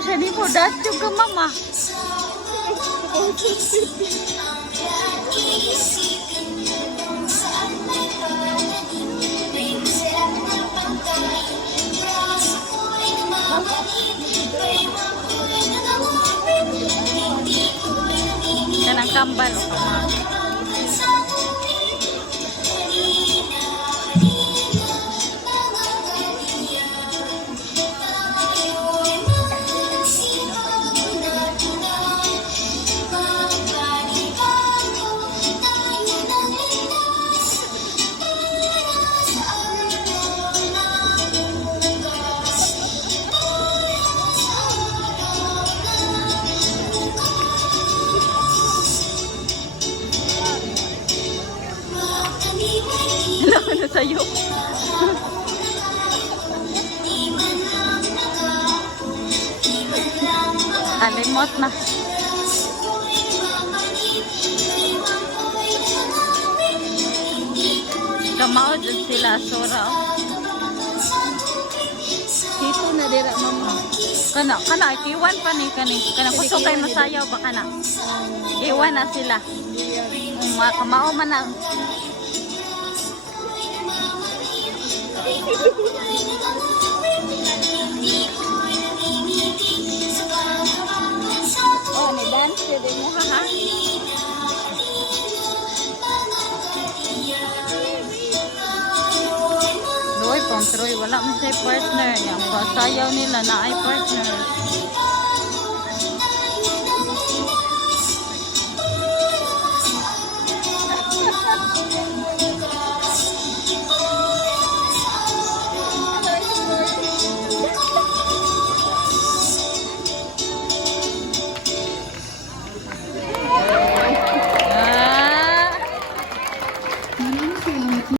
siya ni mo. Das yung ka, mama. Yan ang kambal. Ano sa'yo? Alimot na. Kamao dyan sila, Sora. Dito na dira, mama. Kana, iwan pa ni kani. Kana gusto kay masayaw ba kana? Iwan na sila. Mga kamao man na. Oh, may dance ka din mo, ha? Troy, wala mo siya partner. Yung sayaw nila na ay partner.